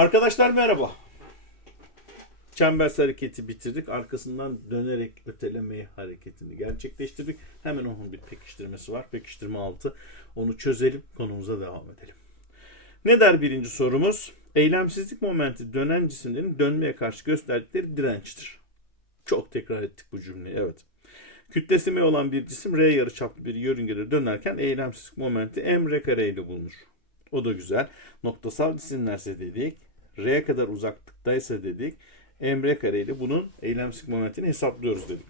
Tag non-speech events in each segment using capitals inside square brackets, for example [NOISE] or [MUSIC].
Arkadaşlar merhaba. Çembers hareketi bitirdik. Arkasından dönerek ötelemeye hareketini gerçekleştirdik. Hemen onun bir pekiştirmesi var. Pekiştirme altı. Onu çözelim. Konumuza devam edelim. Ne der birinci sorumuz? Eylemsizlik momenti dönen cisimlerin dönmeye karşı gösterdikleri dirençtir. Çok tekrar ettik bu cümleyi. Evet. Kütlesi m olan bir cisim r yarıçaplı bir yörüngede dönerken eylemsizlik momenti m r kare ile bulunur. O da güzel. Noktasal cisimlerse dedik. R kadar uzaklıktaysa dedik. M r bunun eylemsizlik momentini hesaplıyoruz dedik.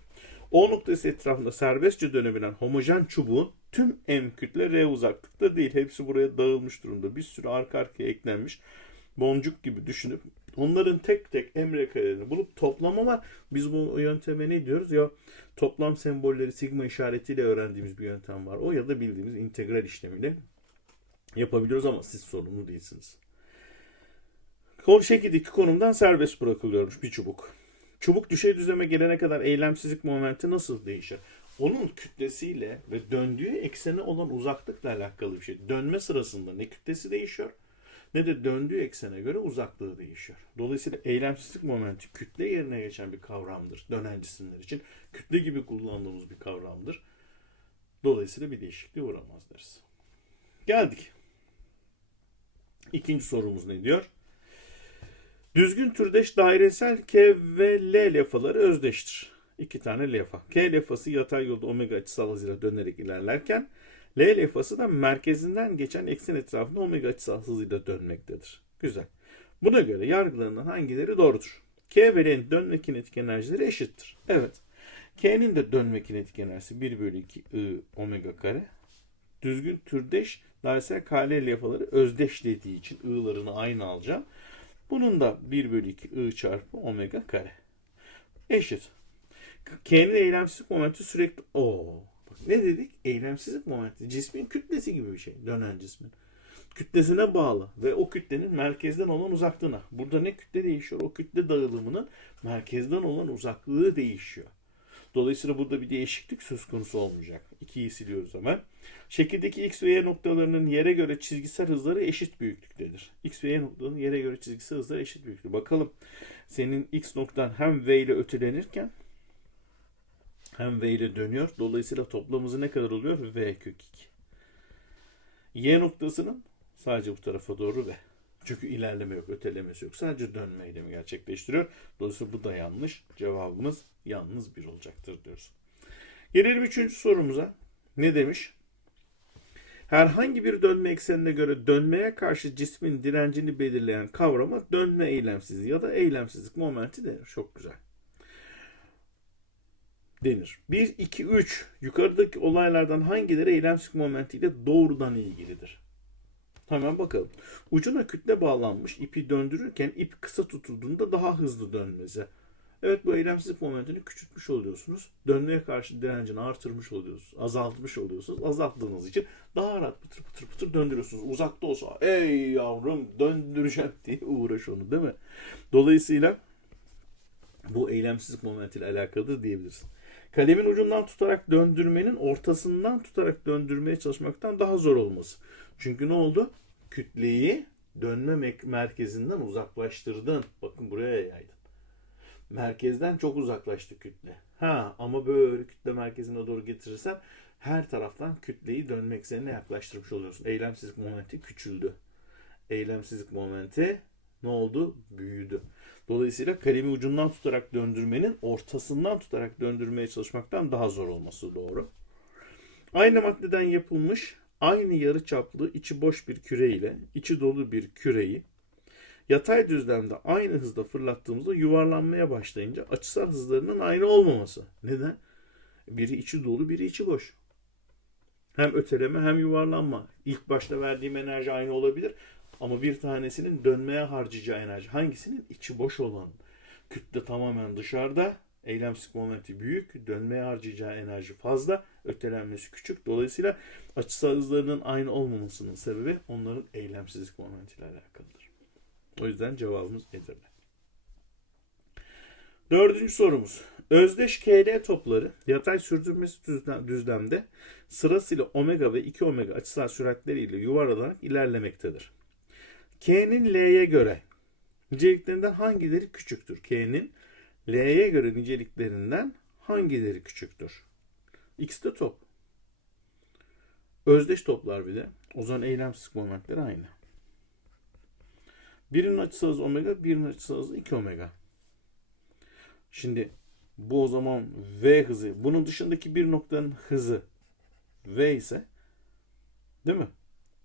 O noktası etrafında serbestçe dönebilen homojen çubuğun tüm M kütle R uzaklıkta değil. Hepsi buraya dağılmış durumda. Bir sürü arka arkaya eklenmiş boncuk gibi düşünüp onların tek tek emre karelerini bulup toplama var. Biz bu yönteme ne diyoruz? Ya toplam sembolleri sigma işaretiyle öğrendiğimiz bir yöntem var. O ya da bildiğimiz integral işlemiyle yapabiliyoruz ama siz sorumlu değilsiniz. Kol şekildeki konumdan serbest bırakılıyormuş bir çubuk. Çubuk düşey düzleme gelene kadar eylemsizlik momenti nasıl değişir? Onun kütlesiyle ve döndüğü eksene olan uzaklıkla alakalı bir şey. Dönme sırasında ne kütlesi değişiyor ne de döndüğü eksene göre uzaklığı değişiyor. Dolayısıyla eylemsizlik momenti kütle yerine geçen bir kavramdır dönen cisimler için. Kütle gibi kullandığımız bir kavramdır. Dolayısıyla bir değişikliğe uğramaz deriz. Geldik. İkinci sorumuz ne diyor? Düzgün türdeş dairesel K ve L lefaları özdeştir. İki tane lefa. K lefası yatay yolda omega açısal hızıyla dönerek ilerlerken L lefası da merkezinden geçen eksen etrafında omega açısal hızıyla dönmektedir. Güzel. Buna göre yargılarından hangileri doğrudur? K ve L'nin dönme kinetik enerjileri eşittir. Evet. K'nin de dönme kinetik enerjisi 1 bölü 2 I omega kare. Düzgün türdeş dairesel KL lefaları özdeş dediği için I'larını aynı alacağım. Bunun da 1 bölü 2 I çarpı omega kare. Eşit. K'nin eylemsizlik momenti sürekli o. Ne dedik? Eylemsizlik momenti. Cismin kütlesi gibi bir şey. Dönen cismin. Kütlesine bağlı ve o kütlenin merkezden olan uzaklığına. Burada ne kütle değişiyor? O kütle dağılımının merkezden olan uzaklığı değişiyor. Dolayısıyla burada bir değişiklik söz konusu olmayacak. 2'yi siliyoruz hemen. Şekildeki x ve y noktalarının yere göre çizgisel hızları eşit büyüklüktedir. X ve y noktalarının yere göre çizgisel hızları eşit büyüklükte. Bakalım senin x noktan hem v ile ötelenirken hem v ile dönüyor. Dolayısıyla toplam hızı ne kadar oluyor? v kök 2. Y noktasının sadece bu tarafa doğru v. Çünkü ilerleme yok, ötelemesi yok. Sadece dönme eylemi gerçekleştiriyor. Dolayısıyla bu da yanlış. Cevabımız yalnız bir olacaktır diyoruz. Gelelim üçüncü sorumuza. Ne demiş? Herhangi bir dönme eksenine göre dönmeye karşı cismin direncini belirleyen kavrama dönme eylemsizliği ya da eylemsizlik momenti denir. Çok güzel denir. 1, 2, 3 yukarıdaki olaylardan hangileri eylemsizlik momentiyle doğrudan ilgilidir? Hemen bakalım. Ucuna kütle bağlanmış ipi döndürürken ip kısa tutulduğunda daha hızlı dönmesi. Evet bu eylemsizlik momentini küçültmüş oluyorsunuz. Dönmeye karşı direncini artırmış oluyorsunuz. Azaltmış oluyorsunuz. Azalttığınız için daha rahat pıtır pıtır pıtır döndürüyorsunuz. Uzakta olsa ey yavrum döndüreceğim [LAUGHS] diye uğraş onu değil mi? Dolayısıyla bu eylemsizlik momentiyle alakalıdır diyebilirsin. Kalemin ucundan tutarak döndürmenin ortasından tutarak döndürmeye çalışmaktan daha zor olması. Çünkü ne oldu? Kütleyi dönme merkezinden uzaklaştırdın. Bakın buraya yaydın. Merkezden çok uzaklaştı kütle. Ha ama böyle kütle merkezine doğru getirirsen her taraftan kütleyi dönme eksenine yaklaştırmış oluyorsun. Eylemsizlik momenti küçüldü. Eylemsizlik momenti ne oldu? Büyüdü. Dolayısıyla kalemi ucundan tutarak döndürmenin ortasından tutarak döndürmeye çalışmaktan daha zor olması doğru. Aynı maddeden yapılmış aynı yarı çaplı içi boş bir küre ile içi dolu bir küreyi yatay düzlemde aynı hızda fırlattığımızda yuvarlanmaya başlayınca açısal hızlarının aynı olmaması. Neden? Biri içi dolu, biri içi boş. Hem öteleme hem yuvarlanma. İlk başta verdiğim enerji aynı olabilir ama bir tanesinin dönmeye harcayacağı enerji. Hangisinin? içi boş olan. Kütle tamamen dışarıda. Eylemsizlik momenti büyük. Dönmeye harcayacağı enerji fazla. Ötelenmesi küçük. Dolayısıyla açısal hızlarının aynı olmamasının sebebi onların eylemsizlik momentiyle alakalıdır. O yüzden cevabımız Edirne. Dördüncü sorumuz. Özdeş KL topları yatay sürdürmesi düzlemde sırasıyla omega ve 2 omega açısal süratleriyle yuvarlanarak ilerlemektedir. K'nin L'ye göre Niceliklerinden hangileri küçüktür? K'nin L'ye göre niceliklerinden hangileri küçüktür? X de top. Özdeş toplar bir de. O zaman eylemsiz momentleri aynı. Birinin açısı hızı omega, birinin açısı hızı 2 omega. Şimdi bu o zaman V hızı. Bunun dışındaki bir noktanın hızı V ise değil mi?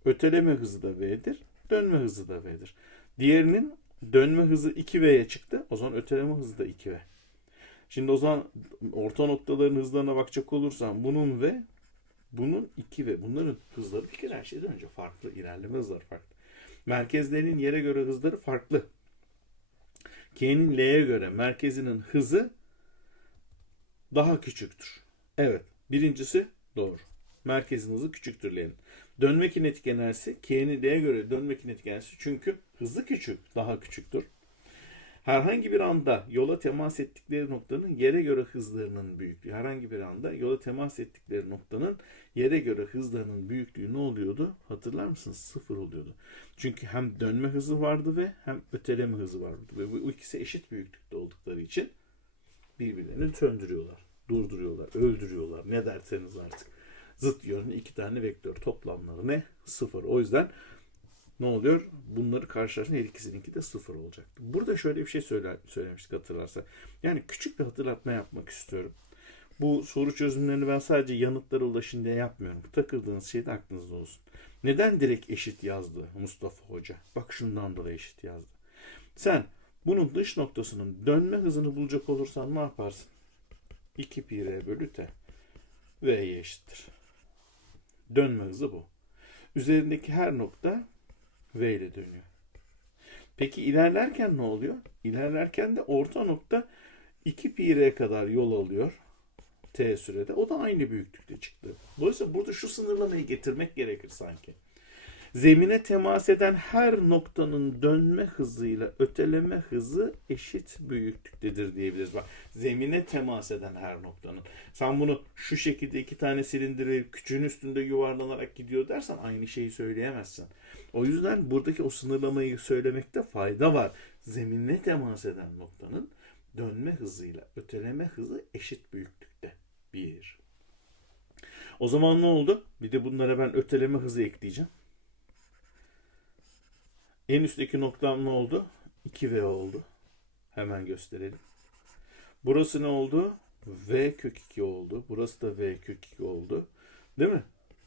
Öteleme hızı da V'dir. Dönme hızı da V'dir. Diğerinin dönme hızı 2V'ye çıktı. O zaman öteleme hızı da 2V. Şimdi o zaman orta noktaların hızlarına bakacak olursam bunun V bunun 2 ve bunların hızları bir kere her şeyden önce farklı. ilerleme hızları farklı. Merkezlerinin yere göre hızları farklı. K'nin L'ye göre merkezinin hızı daha küçüktür. Evet. Birincisi doğru. Merkezin hızı küçüktür L'nin. Dönme kinetik enerjisi K'nin L'ye göre dönme kinetik enerjisi çünkü hızı küçük, daha küçüktür. Herhangi bir anda yola temas ettikleri noktanın yere göre hızlarının büyüklüğü. Herhangi bir anda yola temas ettikleri noktanın yere göre hızlarının büyüklüğü ne oluyordu? Hatırlar mısınız? Sıfır oluyordu. Çünkü hem dönme hızı vardı ve hem öteleme hızı vardı. Ve bu ikisi eşit büyüklükte oldukları için birbirlerini söndürüyorlar, durduruyorlar, öldürüyorlar. Ne derseniz artık. Zıt yönlü iki tane vektör toplamları ne? Sıfır. O yüzden ne oluyor? Bunları karşılaştırınca her ikisininki de sıfır olacaktı. Burada şöyle bir şey söyle, söylemiştik hatırlarsa. Yani küçük bir hatırlatma yapmak istiyorum. Bu soru çözümlerini ben sadece yanıtlara ulaşın diye yapmıyorum. Takıldığınız şey de aklınızda olsun. Neden direkt eşit yazdı Mustafa Hoca? Bak şundan dolayı eşit yazdı. Sen bunun dış noktasının dönme hızını bulacak olursan ne yaparsın? 2 pi r bölü t v'ye eşittir. Dönme hızı bu. Üzerindeki her nokta V ile dönüyor. Peki ilerlerken ne oluyor? İlerlerken de orta nokta 2 pi r kadar yol alıyor t sürede. O da aynı büyüklükte çıktı. Dolayısıyla burada şu sınırlamayı getirmek gerekir sanki. Zemine temas eden her noktanın dönme hızıyla öteleme hızı eşit büyüklüktedir diyebiliriz. Bak zemine temas eden her noktanın. Sen bunu şu şekilde iki tane silindiri küçüğün üstünde yuvarlanarak gidiyor dersen aynı şeyi söyleyemezsin. O yüzden buradaki o sınırlamayı söylemekte fayda var. Zemine temas eden noktanın dönme hızıyla öteleme hızı eşit büyüklük. 1. O zaman ne oldu? Bir de bunlara ben öteleme hızı ekleyeceğim. En üstteki noktam ne oldu? 2V oldu. Hemen gösterelim. Burası ne oldu? V kök 2 oldu. Burası da V kök 2 oldu. Değil mi?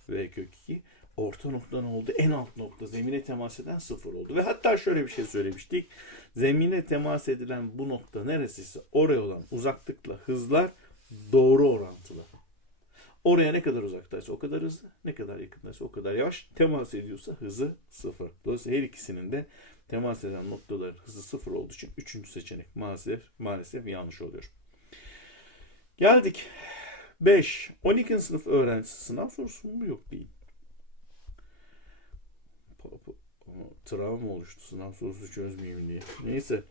V kök 2. Orta nokta ne oldu? En alt nokta zemine temas eden sıfır oldu. Ve hatta şöyle bir şey söylemiştik. Zemine temas edilen bu nokta neresiyse oraya olan uzaklıkla hızlar doğru orantılı. Oraya ne kadar uzaktaysa o kadar hızlı, ne kadar yakındaysa o kadar yavaş. Temas ediyorsa hızı sıfır. Dolayısıyla her ikisinin de temas eden noktaların hızı sıfır olduğu için üçüncü seçenek maalesef, maalesef yanlış oluyor. Geldik. 5. 12. sınıf öğrencisi sınav sorusu mu? Yok değil. Travma oluştu sınav sorusu çözmeyeyim diye. Neyse.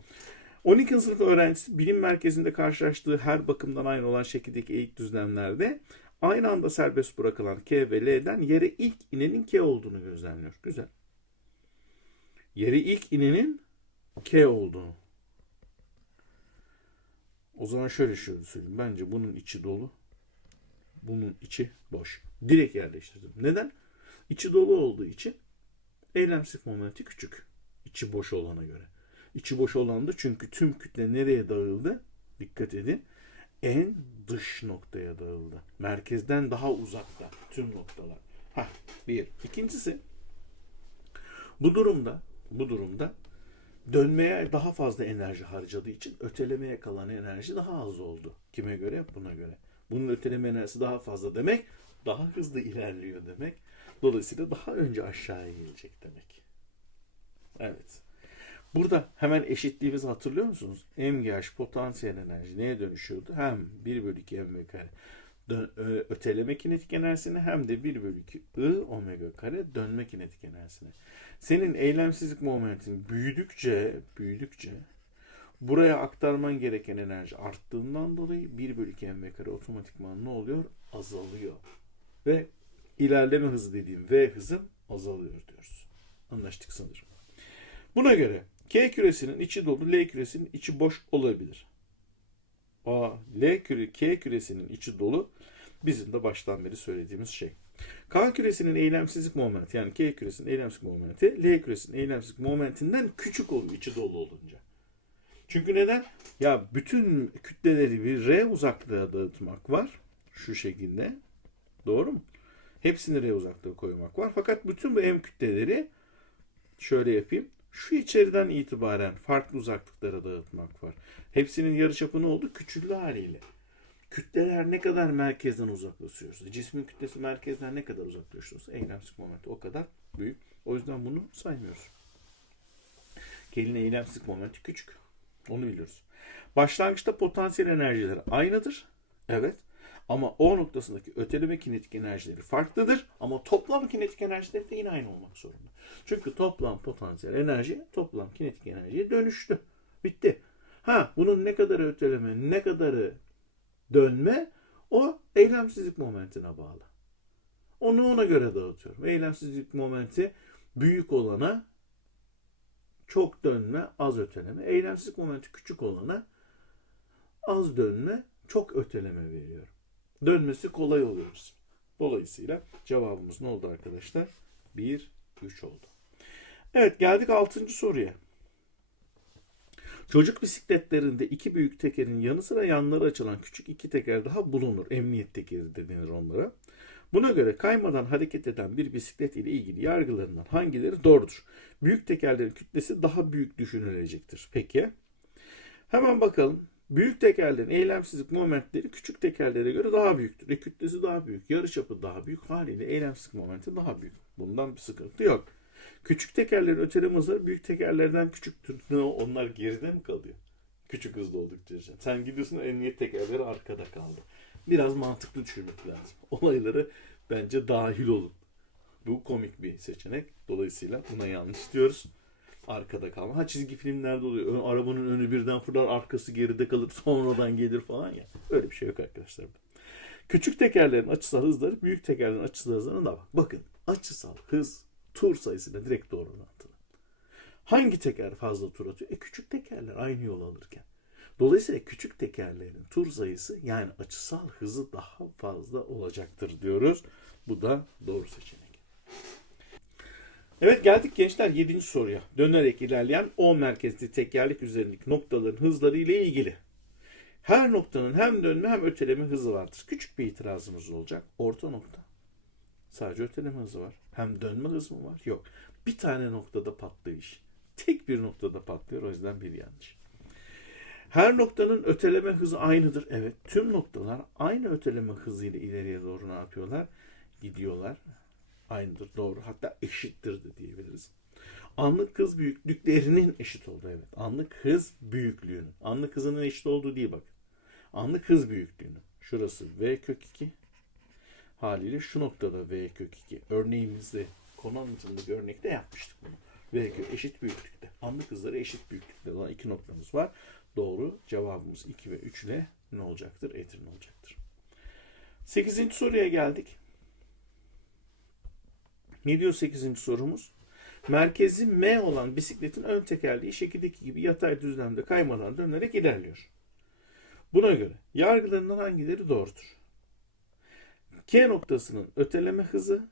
12. sınıf öğrencisi bilim merkezinde karşılaştığı her bakımdan aynı olan şekildeki eğik düzlemlerde aynı anda serbest bırakılan K ve L'den yere ilk inenin K olduğunu gözlemliyor. Güzel. Yere ilk inenin K olduğunu. O zaman şöyle şöyle söyleyeyim. Bence bunun içi dolu. Bunun içi boş. Direkt yerleştirdim. Neden? İçi dolu olduğu için eylemsif momenti küçük. İçi boş olana göre. İçi boş olan da çünkü tüm kütle nereye dağıldı? Dikkat edin. En dış noktaya dağıldı. Merkezden daha uzakta tüm noktalar. Ha, bir. İkincisi bu durumda bu durumda dönmeye daha fazla enerji harcadığı için ötelemeye kalan enerji daha az oldu. Kime göre? Buna göre. Bunun öteleme enerjisi daha fazla demek daha hızlı ilerliyor demek. Dolayısıyla daha önce aşağıya gelecek demek. Evet. Burada hemen eşitliğimizi hatırlıyor musunuz? MGH potansiyel enerji neye dönüşüyordu? Hem 1 bölü 2 mv kare öteleme kinetik enerjisine hem de 1 bölü 2 I omega kare dönme kinetik enerjisine. Senin eylemsizlik momentin büyüdükçe büyüdükçe buraya aktarman gereken enerji arttığından dolayı 1 bölü 2 mv kare otomatikman ne oluyor? Azalıyor. Ve ilerleme hızı dediğim V hızım azalıyor diyoruz. Anlaştık sanırım. Buna göre K küresinin içi dolu, L küresinin içi boş olabilir. A, L küre, K küresinin içi dolu bizim de baştan beri söylediğimiz şey. K küresinin eylemsizlik momenti yani K küresinin eylemsizlik momenti L küresinin eylemsizlik momentinden küçük oluyor içi dolu olunca. Çünkü neden? Ya bütün kütleleri bir R uzaklığa dağıtmak var. Şu şekilde. Doğru mu? Hepsini R uzaklığa koymak var. Fakat bütün bu M kütleleri şöyle yapayım. Şu içeriden itibaren farklı uzaklıklara dağıtmak var. Hepsinin yarıçapı ne oldu? Küçüldü haliyle. Kütleler ne kadar merkezden uzaklaşıyorsa, cismin kütlesi merkezden ne kadar uzaklaşıyorsa eylemsizlik momenti o kadar büyük. O yüzden bunu saymıyoruz. Kelin eylemsizlik momenti küçük. Onu biliyoruz. Başlangıçta potansiyel enerjileri aynıdır. Evet. Ama O noktasındaki öteleme kinetik enerjileri farklıdır. Ama toplam kinetik enerjileri de yine aynı olmak zorunda. Çünkü toplam potansiyel enerji toplam kinetik enerjiye dönüştü. Bitti. Ha bunun ne kadarı öteleme, ne kadarı dönme o eylemsizlik momentine bağlı. Onu ona göre dağıtıyorum. Eylemsizlik momenti büyük olana çok dönme, az öteleme. Eylemsizlik momenti küçük olana az dönme, çok öteleme veriyorum. Dönmesi kolay oluyor. Dolayısıyla cevabımız ne oldu arkadaşlar? 1, 3 oldu. Evet geldik 6. soruya. Çocuk bisikletlerinde iki büyük tekerin yanı sıra yanları açılan küçük iki teker daha bulunur. Emniyet tekeri de denir onlara. Buna göre kaymadan hareket eden bir bisiklet ile ilgili yargılarından hangileri doğrudur? Büyük tekerlerin kütlesi daha büyük düşünülecektir. Peki. Hemen bakalım. Büyük tekerlerin eylemsizlik momentleri küçük tekerlere göre daha büyüktür. E kütlesi daha büyük, yarıçapı daha büyük haliyle eylemsizlik momenti daha büyük. Bundan bir sıkıntı yok. Küçük tekerlerin öteleme hızları büyük tekerlerden küçüktür. Ne? Onlar geride mi kalıyor? Küçük hızlı oldukça. Sen gidiyorsun emniyet tekerleri arkada kaldı. Biraz mantıklı düşünmek lazım. [LAUGHS] Olayları bence dahil olun. Bu komik bir seçenek. Dolayısıyla buna yanlış diyoruz. Arkada kalma. Ha çizgi filmlerde oluyor. Ön- Arabanın önü birden fırlar, arkası geride kalır, [LAUGHS] sonradan gelir falan ya. Öyle bir şey yok arkadaşlar. Küçük tekerlerin açısal hızları büyük tekerlerin açısal hızlarına da bak. Bakın açısal hız tur sayısıyla direkt doğru orantılı. Hangi teker fazla tur atıyor? E küçük tekerler aynı yol alırken. Dolayısıyla küçük tekerlerin tur sayısı yani açısal hızı daha fazla olacaktır diyoruz. Bu da doğru seçenek. Evet geldik gençler 7. soruya. Dönerek ilerleyen O merkezli tekerlek üzerindeki noktaların hızları ile ilgili. Her noktanın hem dönme hem öteleme hızı vardır. Küçük bir itirazımız olacak. Orta nokta. Sadece öteleme hızı var. Hem dönme hızı mı var? Yok. Bir tane noktada patlayış. Tek bir noktada patlıyor. O yüzden bir yanlış. Her noktanın öteleme hızı aynıdır. Evet. Tüm noktalar aynı öteleme hızıyla ileriye doğru ne yapıyorlar? Gidiyorlar. Aynıdır. Doğru. Hatta eşittir de diyebiliriz. Anlık hız büyüklüklerinin eşit olduğu. Evet. Anlık hız büyüklüğünün. Anlık hızının eşit olduğu değil bakın. Anlık hız büyüklüğünün. Şurası v kök 2. Haliyle şu noktada v kök 2. Örneğimizde konu anlatımında bir örnekte yapmıştık bunu. V kök eşit büyüklükte. Anlık hızları eşit büyüklükte olan iki noktamız var. Doğru. Cevabımız 2 ve 3 ile ne olacaktır? Edirne olacaktır. 8. soruya geldik. Ne diyor 8. sorumuz? Merkezi M olan bisikletin ön tekerleği şekildeki gibi yatay düzlemde kaymadan dönerek ilerliyor. Buna göre yargılarından hangileri doğrudur? K noktasının öteleme hızı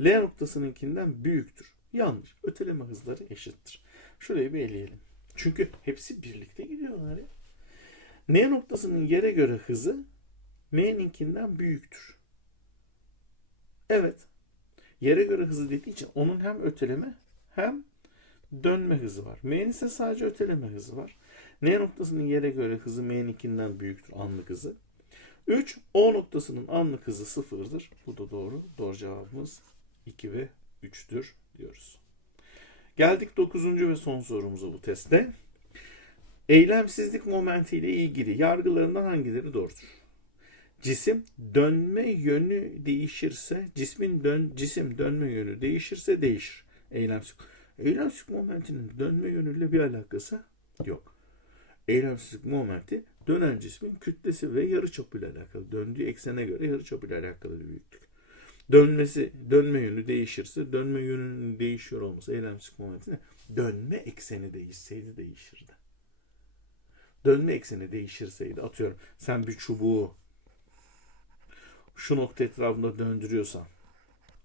L noktasınınkinden büyüktür. Yanlış. Öteleme hızları eşittir. Şurayı bir eleyelim. Çünkü hepsi birlikte gidiyorlar ya. N noktasının yere göre hızı M'ninkinden büyüktür. Evet. Yere göre hızı dediği için onun hem öteleme hem dönme hızı var. M'nin ise sadece öteleme hızı var. N noktasının yere göre hızı M'ninkinden büyüktür anlık hızı. 3. O noktasının anlık hızı sıfırdır. Bu da doğru. Doğru cevabımız 2 ve 3'tür diyoruz. Geldik 9. ve son sorumuza bu testte. Eylemsizlik momenti ile ilgili yargılarından hangileri doğrudur? Cisim dönme yönü değişirse, cismin dön cisim dönme yönü değişirse değişir. Eylemsizlik. Eylemsizlik momentinin dönme yönüyle bir alakası yok. Eylemsizlik momenti dönen cismin kütlesi ve yarıçapıyla alakalı. Döndüğü eksene göre yarıçapıyla alakalı bir büyüklük. Dönmesi, dönme yönü değişirse dönme yönünün değişiyor olması eylemsizlik momentine dönme ekseni değişseydi değişirdi. Dönme ekseni değişirseydi atıyorum sen bir çubuğu şu nokta etrafında döndürüyorsan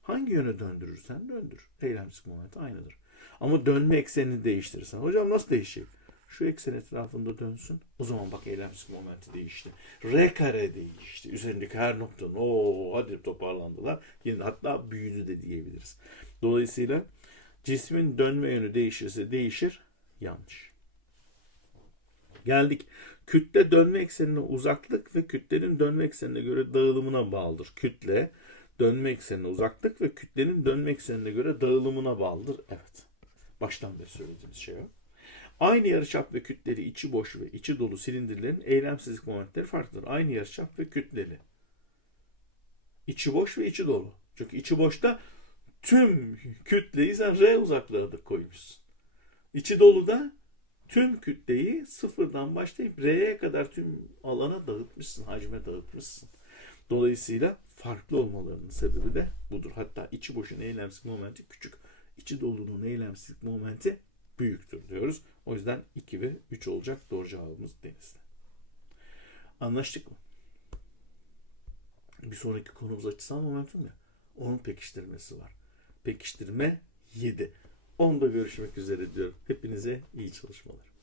hangi yöne döndürürsen döndür. Eylemsizlik momenti aynıdır. Ama dönme eksenini değiştirirsen hocam nasıl değişecek? Şu eksen etrafında dönsün. O zaman bak eylemsizlik momenti değişti. R kare değişti. Üzerindeki her noktanın o hadi toparlandılar. Yine hatta büyüdü de diyebiliriz. Dolayısıyla cismin dönme yönü değişirse değişir. Yanlış. Geldik. Kütle dönme eksenine uzaklık ve kütlenin dönme eksenine göre dağılımına bağlıdır. Kütle dönme eksenine uzaklık ve kütlenin dönme eksenine göre dağılımına bağlıdır. Evet. Baştan beri söylediğimiz şey o. Aynı yarıçap ve kütleli içi boş ve içi dolu silindirlerin eylemsizlik momentleri farklıdır. Aynı yarıçap ve kütleli. İçi boş ve içi dolu. Çünkü içi boşta tüm kütleyi sen R uzaklığa da koymuşsun. İçi dolu da tüm kütleyi sıfırdan başlayıp R'ye kadar tüm alana dağıtmışsın, hacme dağıtmışsın. Dolayısıyla farklı olmalarının sebebi de budur. Hatta içi boşun eylemsizlik momenti küçük, içi dolunun eylemsizlik momenti büyüktür diyoruz. O yüzden 2 ve 3 olacak doğru cevabımız denizde. Anlaştık mı? Bir sonraki konumuz açısal momentum ya. Onun pekiştirmesi var. Pekiştirme 7. Onda görüşmek üzere diyorum. Hepinize iyi çalışmalar.